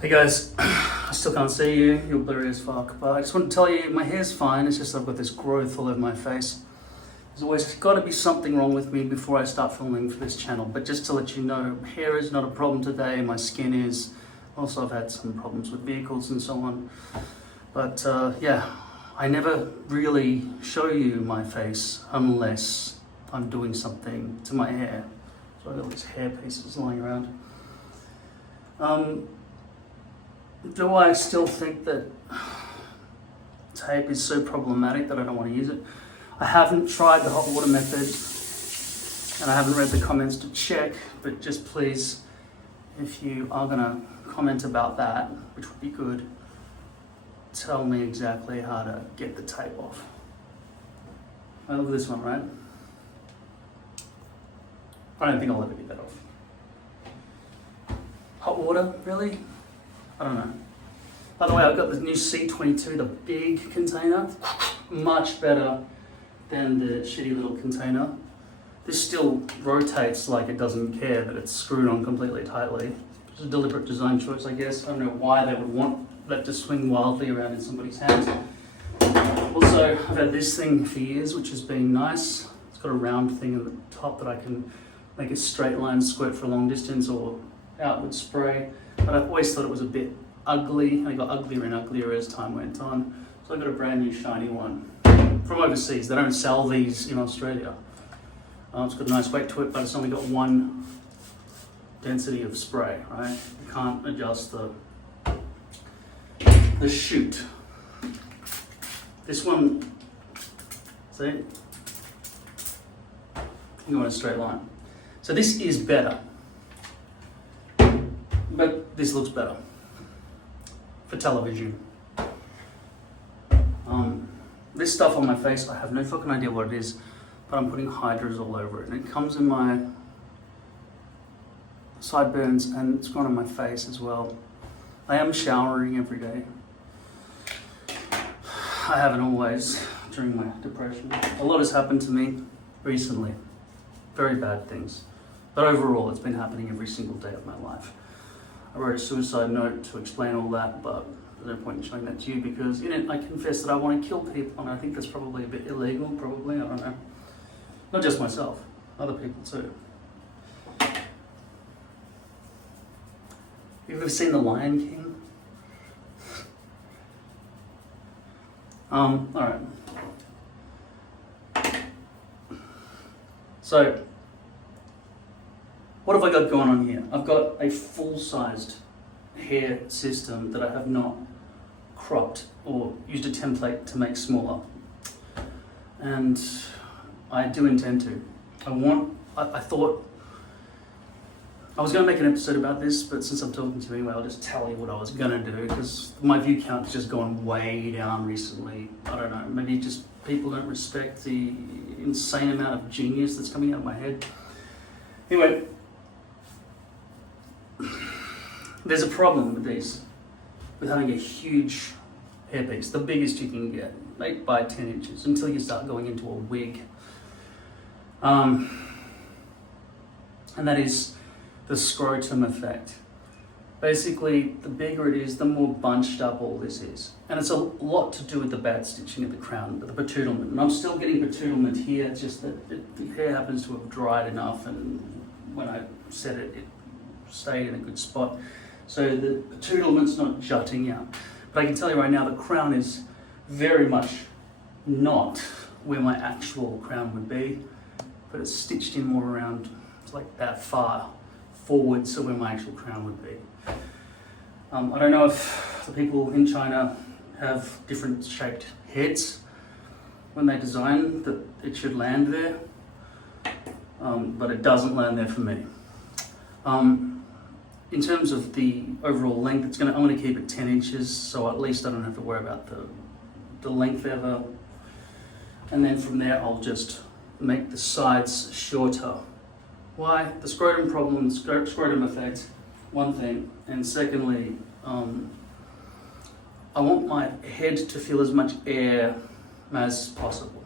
Hey guys, I still can't see you, you're blurry as fuck, but I just want to tell you my hair's fine, it's just I've got this growth all over my face. There's always got to be something wrong with me before I start filming for this channel, but just to let you know, hair is not a problem today, my skin is. Also I've had some problems with vehicles and so on, but yeah, I never really show you my face unless I'm doing something to my hair. So I've got all these hair pieces lying around. Do I still think that tape is so problematic that I don't want to use it? I haven't tried the hot water method and I haven't read the comments to check, but just please, if you are going to comment about that, which would be good, tell me exactly how to get the tape off. I love this one, right? I don't think I'll ever get that off. Hot water, really? I don't know. By the way, I've got the new C22, the big container. Much better than the shitty little container. This still rotates like it doesn't care that it's screwed on completely tightly. It's a deliberate design choice, I guess. I don't know why they would want that to swing wildly around in somebody's hands. Also, I've had this thing for years, which has been nice. It's got a round thing at the top that I can make a straight line squirt for a long distance or outward spray. But I've always thought it was a bit ugly, and it got uglier and uglier as time went on. So I got a brand new shiny one from overseas. They don't sell these in Australia. It's got a nice weight to it, but it's only got one density of spray, right? You can't adjust the chute. This one, see? You go in a straight line. So this is better. But this looks better for television. This stuff on my face, I have no fucking idea what it is, but I'm putting hydras all over it. And it comes in my sideburns and it's gone on my face as well. I am showering every day. I haven't always during my depression. A lot has happened to me recently. Very bad things. But overall, it's been happening every single day of my life. I wrote a suicide note to explain all that, but there's no point in showing that to you because in it I confess that I want to kill people, and I think that's probably a bit illegal, probably, I don't know. Not just myself, other people too. You've ever seen The Lion King? Alright. So, what have I got going on here? I've got a full-sized hair system that I have not cropped or used a template to make smaller. And I do intend to. I thought I was going to make an episode about this, but since I'm talking to you anyway, I'll just tell you what I was going to do because my view count has just gone way down recently. I don't know, maybe just people don't respect the insane amount of genius that's coming out of my head. Anyway, there's a problem with these, with having a huge hairpiece, the biggest you can get, 8 by 10 inches, until you start going into a wig. And that is the scrotum effect. Basically, the bigger it is, the more bunched up all this is. And it's a lot to do with the bad stitching of the crown, the patoolement. And I'm still getting patoolement here, it's just that the hair happens to have dried enough, and when I set it, it stayed in a good spot. So the patoolement's not jutting out. But I can tell you right now, the crown is very much not where my actual crown would be, but it's stitched in more around, it's like that far forward, so where my actual crown would be. I don't know if the people in China have different shaped heads when they design that it should land there, but it doesn't land there for me. In terms of the overall length, I'm going to keep it 10 inches, so at least I don't have to worry about the length ever. And then from there, I'll just make the sides shorter. Why? The scrotum problem, the scrotum effect, one thing. And secondly, I want my head to feel as much air as possible.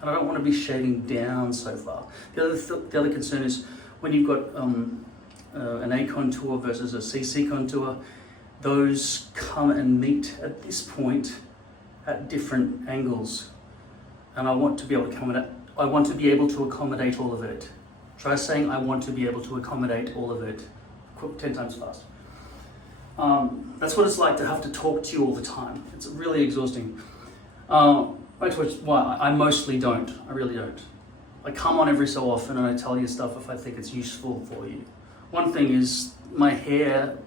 And I don't want to be shaving down so far. The other concern is when you've got an A contour versus a CC contour, those come and meet at this point at different angles. And I want to be able to accommodate all of it. Try saying I want to be able to accommodate all of it. 10 times fast. That's what it's like to have to talk to you all the time. It's really exhausting. I mostly don't. I really don't. I come on every so often and I tell you stuff if I think it's useful for you. One thing is my hair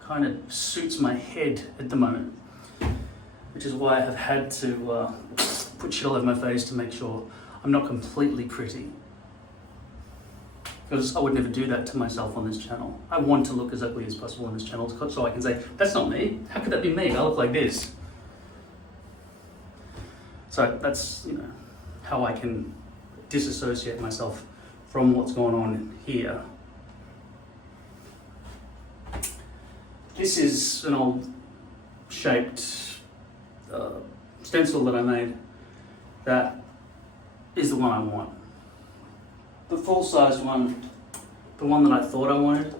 kind of suits my head at the moment, which is why I have had to put shit all over my face to make sure I'm not completely pretty. Because I would never do that to myself on this channel. I want to look as ugly as possible on this channel so I can say, that's not me. How could that be me? I look like this. So that's, how I can disassociate myself from what's going on here. This is an old shaped stencil that I made. That is the one I want. The full-size one, the one that I thought I wanted,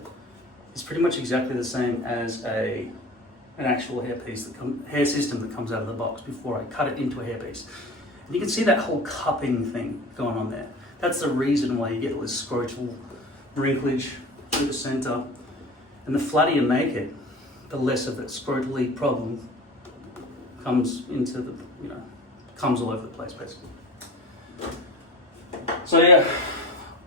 is pretty much exactly the same as an actual hair system that comes out of the box before I cut it into a hairpiece. And you can see that whole cupping thing going on there. That's the reason why you get all this scrotal wrinklage through the center. And the flatter you make it, the less of that scrotally problem comes into the, comes all over the place basically. So yeah,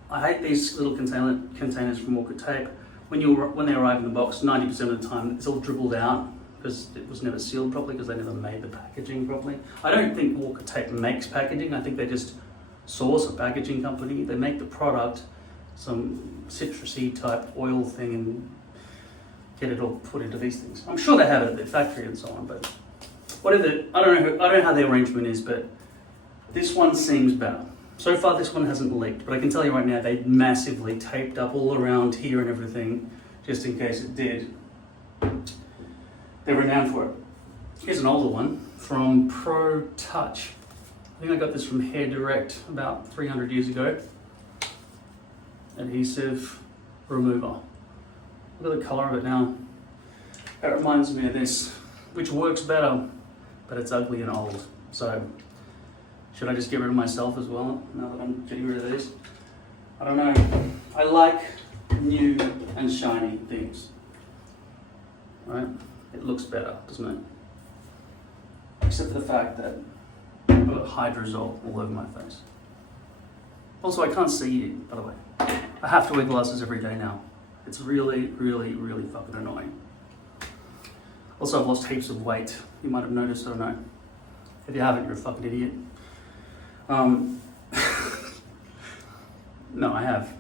I hate these little containers from Walker Tape. When they arrive in the box, 90% of the time it's all dribbled out because it was never sealed properly because they never made the packaging properly. I don't think Walker Tape makes packaging. I think they just source a packaging company. They make the product, some citrusy type oil thing, and get it all put into these things. I'm sure they have it at their factory and so on, but whatever. I don't know how the arrangement is, but this one seems better. So far this one hasn't leaked, but I can tell you right now they massively taped up all around here and everything, just in case it did. They're renowned for it. Here's an older one from Pro Touch. I think I got this from Hair Direct about 300 years ago. Adhesive remover. Look at the colour of it now. That reminds me of this, which works better, but it's ugly and old. So, should I just get rid of myself as well, now that I'm getting rid of these? I don't know. I like new and shiny things, right? It looks better, doesn't it? Except for the fact that I've got hydrosol all over my face. Also, I can't see you, by the way. I have to wear glasses every day now. It's really, really, really fucking annoying. Also, I've lost heaps of weight. You might have noticed, I don't know. If you haven't, you're a fucking idiot. No, I have.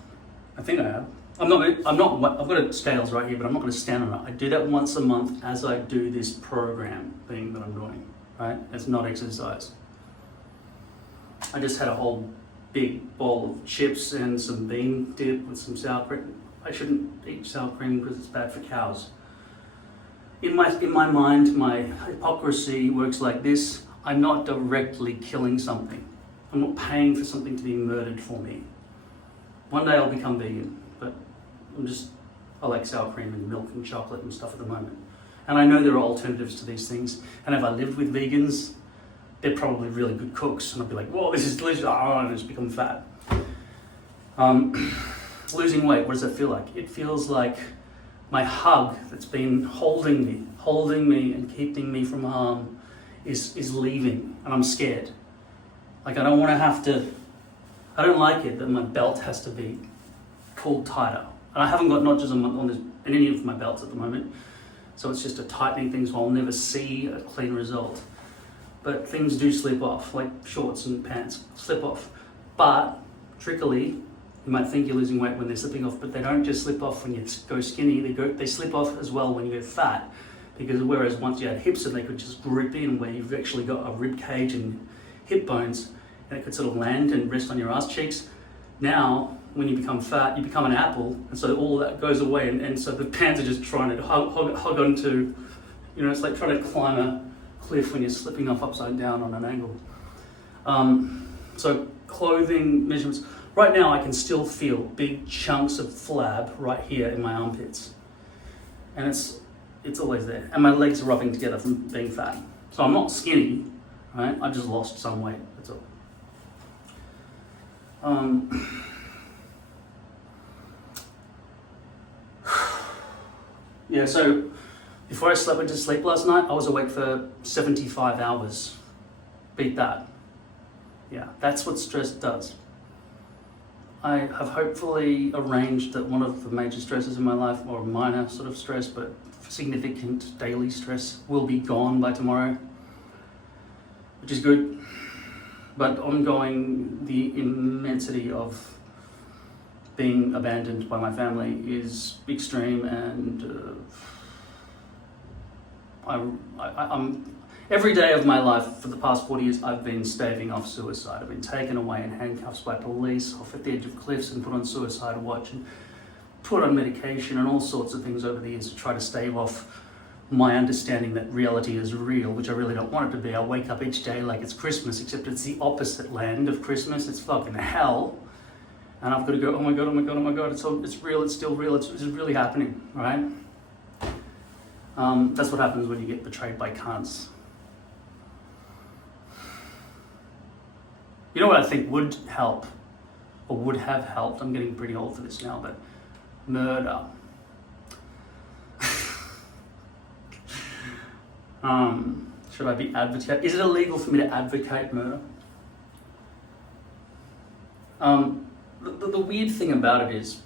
I think I have. I've got scales right here, but I'm not going to stand on it. I do that once a month as I do this program thing that I'm doing, right? It's not exercise. I just had a whole big bowl of chips and some bean dip with some sour cream. I shouldn't eat sour cream because it's bad for cows. In my mind, my hypocrisy works like this. I'm not directly killing something. I'm not paying for something to be murdered for me. One day I'll become vegan, but I like sour cream and milk and chocolate and stuff at the moment. And I know there are alternatives to these things. And if I lived with vegans, they're probably really good cooks. And I'd be like, whoa, this is delicious. Oh, I just become fat. Losing weight, what does that feel like? It feels like my hug that's been holding me and keeping me from harm is leaving, and I'm scared. Like I don't like it that my belt has to be pulled tighter. And I haven't got notches on any of my belts at the moment, so it's just a tightening thing, so I'll never see a clean result. But things do slip off, like shorts and pants slip off. But trickily, you might think you're losing weight when they're slipping off, but they don't just slip off when you go skinny, they slip off as well when you go fat. Because whereas once you had hips and they could just grip in where you've actually got a rib cage and hip bones, and it could sort of land and rest on your ass cheeks. Now, when you become fat, you become an apple, and so all that goes away, and so the pants are just trying to hug onto, it's like trying to climb a cliff when you're slipping off upside down on an angle. So clothing measurements. Right now I can still feel big chunks of flab right here in my armpits. And it's always there. And my legs are rubbing together from being fat. So I'm not skinny, right? I just lost some weight, that's all. Yeah, so before I went to sleep last night, I was awake for 75 hours. Beat that. Yeah, that's what stress does. I have hopefully arranged that one of the major stresses in my life, or minor sort of stress, but significant daily stress, will be gone by tomorrow, which is good. But ongoing, the immensity of being abandoned by my family is extreme, and I'm every day of my life for the past 40 years, I've been staving off suicide. I've been taken away in handcuffs by police, off at the edge of cliffs, and put on suicide watch, and put on medication and all sorts of things over the years to try to stave off my understanding that reality is real, which I really don't want it to be. I wake up each day like it's Christmas, except it's the opposite land of Christmas. It's fucking hell. And I've got to go, oh my God, oh my God, oh my God. It's real, it's still real, it's really happening, right? That's what happens when you get betrayed by cunts. You know what I think would help, or would have helped? I'm getting pretty old for this now, but murder. Should I be advocating? Is it illegal for me to advocate murder? The weird thing about it is,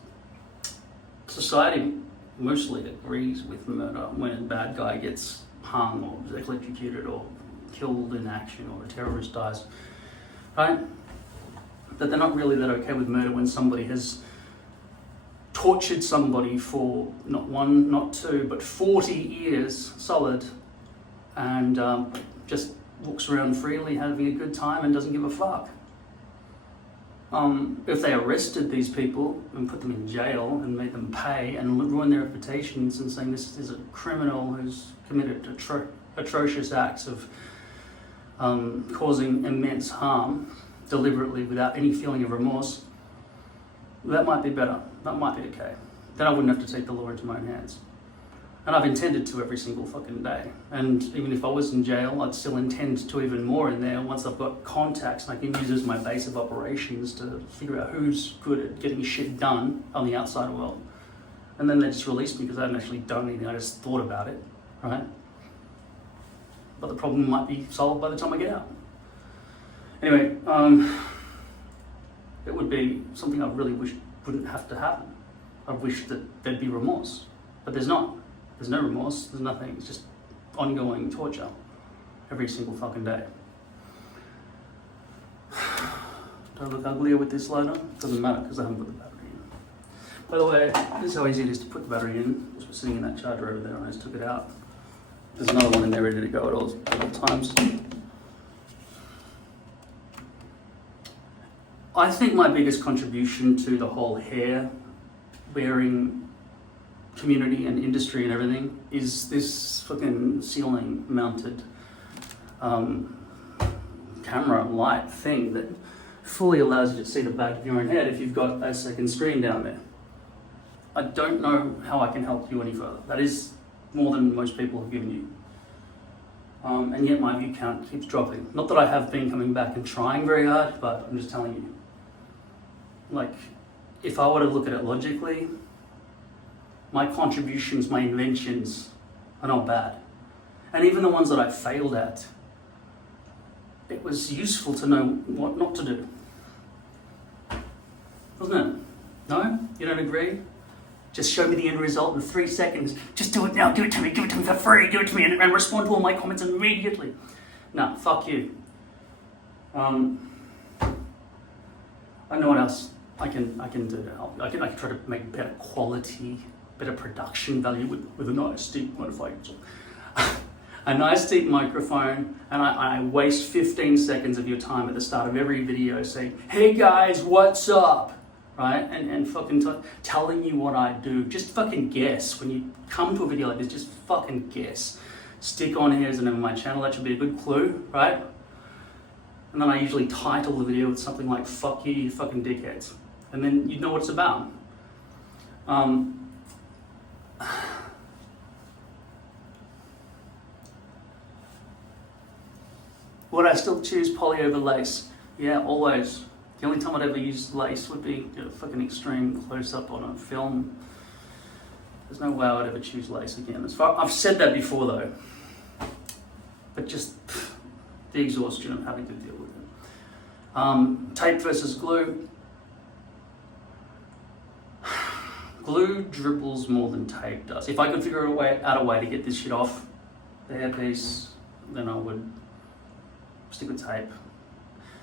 society mostly agrees with murder when a bad guy gets hung or electrocuted or killed in action, or a terrorist dies, right? But they're not really that okay with murder when somebody has tortured somebody for not one, not two, but 40 years solid, and just walks around freely having a good time and doesn't give a fuck. If they arrested these people and put them in jail and made them pay and ruin their reputations and saying this is a criminal who's committed atrocious acts of causing immense harm deliberately without any feeling of remorse, that might be better. That might be okay. Then I wouldn't have to take the law into my own hands. And I've intended to every single fucking day. And even if I was in jail, I'd still intend to even more in there once I've got contacts and I can use as my base of operations to figure out who's good at getting shit done on the outside world. And then they just release me because I haven't actually done anything, I just thought about it, right? But the problem might be solved by the time I get out. Anyway, it would be something I really wish wouldn't have to happen. I wish that there'd be remorse, but there's not. There's no remorse, there's nothing, it's just ongoing torture every single fucking day. Do I look uglier with this lighter? Doesn't matter because I haven't put the battery in. By the way, this is how easy it is to put the battery in. Just was sitting in that charger over there and I just took it out. There's another one in there ready to go at all times. I think my biggest contribution to the whole hair wearing community and industry and everything is this fucking ceiling mounted camera light thing that fully allows you to see the back of your own head if you've got a second screen down there. I don't know how I can help you any further. That is more than most people have given you. And yet my view count keeps dropping. Not that I have been coming back and trying very hard, but I'm just telling you. Like, if I were to look at it logically, my contributions, my inventions are not bad. And even the ones that I failed at, it was useful to know what not to do. Wasn't it? No? You don't agree? Just show me the end result in 3 seconds. Just do it now, give it to me for free, give it to me, and respond to all my comments immediately. No, fuck you. I know what else I can do to help. I can try to make better quality, better production value with a nice deep microphone. A nice deep microphone, and I waste 15 seconds of your time at the start of every video saying, hey guys, what's up? Right? And fucking telling you what I do. Just fucking guess. When you come to a video like this, just fucking guess. Stick on here as the name of my channel, that should be a good clue, right? And then I usually title the video with something like, fuck you, you fucking dickheads. And then you know what it's about. would I still choose poly over lace? Yeah, always. The only time I'd ever use lace would be a fucking extreme close-up on a film. There's no way I'd ever choose lace again. I've said that before though, but just the exhaustion of having to deal with it. Tape versus glue. Glue dribbles more than tape does. If I could figure out a way to get this shit off the hairpiece, then I would stick with tape.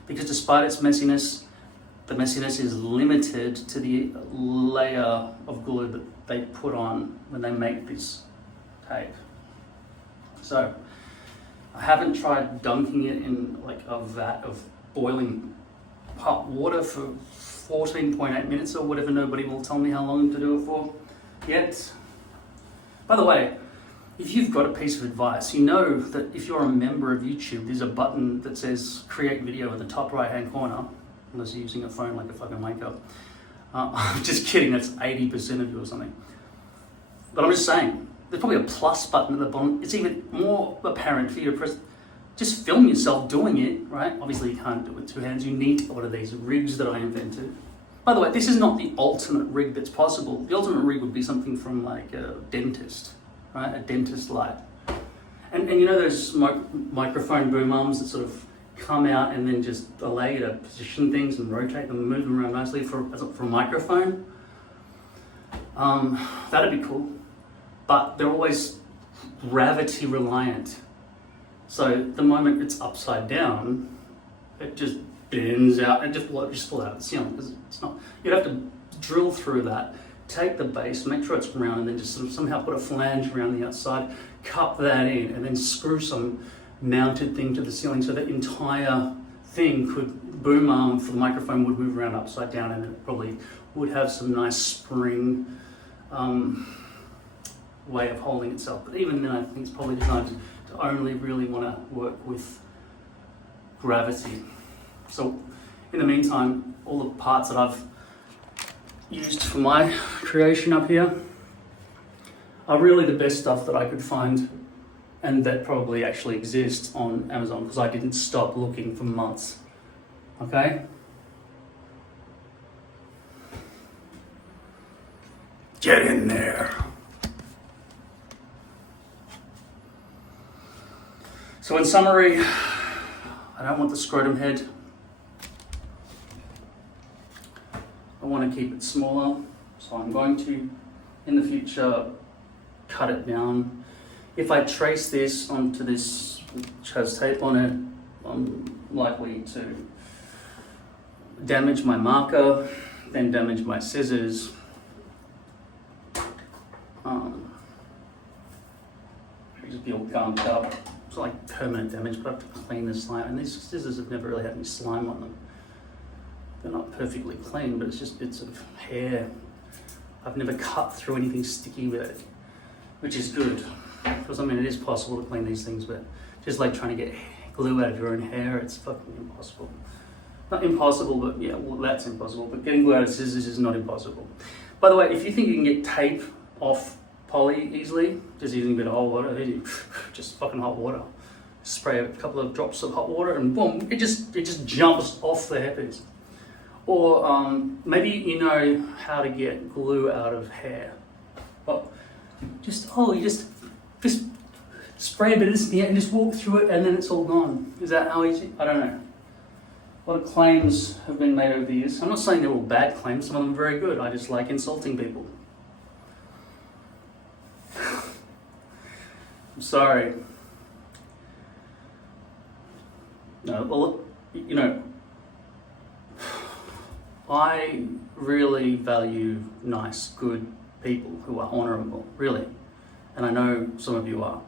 Because despite its messiness, the messiness is limited to the layer of glue that they put on when they make this tape. So, I haven't tried dunking it in like a vat of boiling hot water for 14.8 minutes or whatever. Nobody will tell me how long to do it for yet. By the way, if you've got a piece of advice, you know that if you're a member of YouTube, there's a button that says create video in the top right hand corner, unless you're using a phone like a fucking makeup. I'm just kidding, that's 80% of you or something. But I'm just saying, there's probably a plus button at the bottom. It's even more apparent for you to press. Just film yourself doing it, right? Obviously you can't do it with two hands. You need one of these rigs that I invented. By the way, this is not the ultimate rig that's possible. The ultimate rig would be something from like a dentist, right? A dentist light. And you know those microphone boom arms that sort of come out and then just allow you to position things and rotate them and move them around nicely for a microphone? That'd be cool. But they're always gravity reliant. So the moment it's upside down, it just bends out and just fall out of the ceiling because it's not. You'd have to drill through that, take the base, make sure it's round, and then just sort of somehow put a flange around the outside, cup that in, and then screw some mounted thing to the ceiling so that entire thing could boom arm for the microphone would move around upside down, and it probably would have some nice spring way of holding itself. But even then, I think it's probably designed to only really want to work with gravity. So in the meantime, all the parts that I've used for my creation up here are really the best stuff that I could find and that probably actually exists on Amazon because I didn't stop looking for months. Okay? Get in there. So in summary, I don't want the scrotum head. I want to keep it smaller, so I'm going to, in the future, cut it down. If I trace this onto this, which has tape on it, I'm likely to damage my marker, then damage my scissors. Just be all gummed up. It's like permanent damage, but I have to clean the slime. And these scissors have never really had any slime on them. They're not perfectly clean, but it's just bits of hair. I've never cut through anything sticky with it, which is good. Because I mean, it is possible to clean these things, but just like trying to get glue out of your own hair, it's fucking impossible. Not impossible, but yeah, well, that's impossible. But getting glue out of scissors is not impossible. By the way, if you think you can get tape off poly easily, just using a bit of hot water, just fucking hot water. Spray a couple of drops of hot water and boom, it just jumps off the hairpiece. Or maybe you know how to get glue out of hair. Well, you just spray a bit of this in the air and just walk through it and then it's all gone. Is that how easy? I don't know. A lot of claims have been made over the years. I'm not saying they're all bad claims, some of them are very good. I just like insulting people. I'm sorry. No, well, you know, I really value nice, good people who are honourable, really. And I know some of you are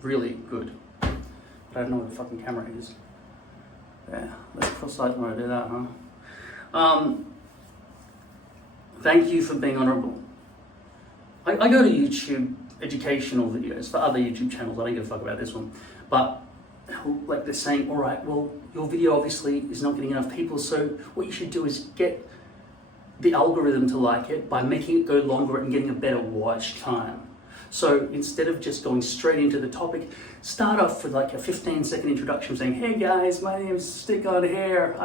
really good. But I don't know what the fucking camera is. Yeah, let's cross-eyed when I do that, huh? Thank you for being honourable. I go to YouTube educational videos for other YouTube channels. I don't give a fuck about this one. But like they're saying, all right, well, your video obviously is not getting enough people, so what you should do is get the algorithm to like it by making it go longer and getting a better watch time. So instead of just going straight into the topic, start off with like a 15-second introduction saying, hey guys, my name is Stick on Hair.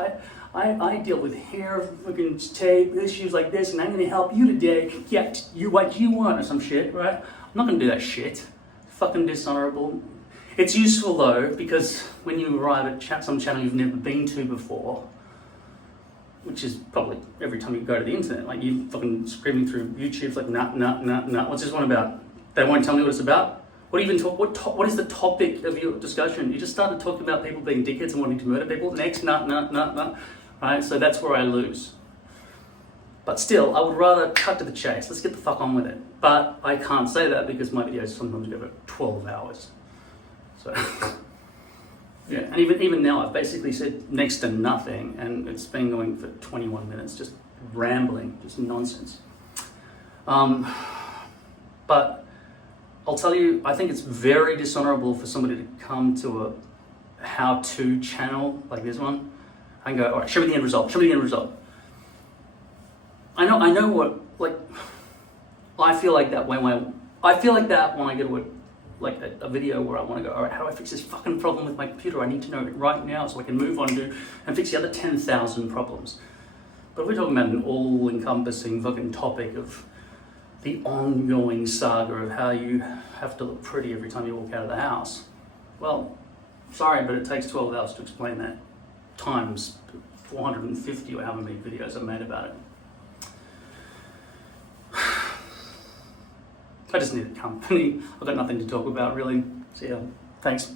I deal with hair fucking tape, issues like this, and I'm gonna help you today get you what you want or some shit, right? I'm not gonna do that shit. Fucking dishonorable. It's useful though, because when you arrive at some channel you've never been to before, which is probably every time you go to the internet, like you fucking screaming through YouTube, like nah, what's this one about? They won't tell me what it's about. What is the topic of your discussion? You just started talking about people being dickheads and wanting to murder people. Next, nah. Right, so that's where I lose. But still, I would rather cut to the chase. Let's get the fuck on with it. But I can't say that because my videos sometimes go for 12 hours. So, yeah, and even now I've basically said next to nothing and it's been going for 21 minutes, just rambling, just nonsense. But I'll tell you, I think it's very dishonorable for somebody to come to a how-to channel like this one and go, all right, show me the end result. I know what, like, I feel like that when I get a video where I want to go, all right, how do I fix this fucking problem with my computer? I need to know it right now so I can move on and fix the other 10,000 problems. But if we're talking about an all-encompassing fucking topic of the ongoing saga of how you have to look pretty every time you walk out of the house, well, sorry, but it takes 12 hours to explain that, times 450 or however many videos I've made about it. I just need a company. I've got nothing to talk about really. So yeah, thanks.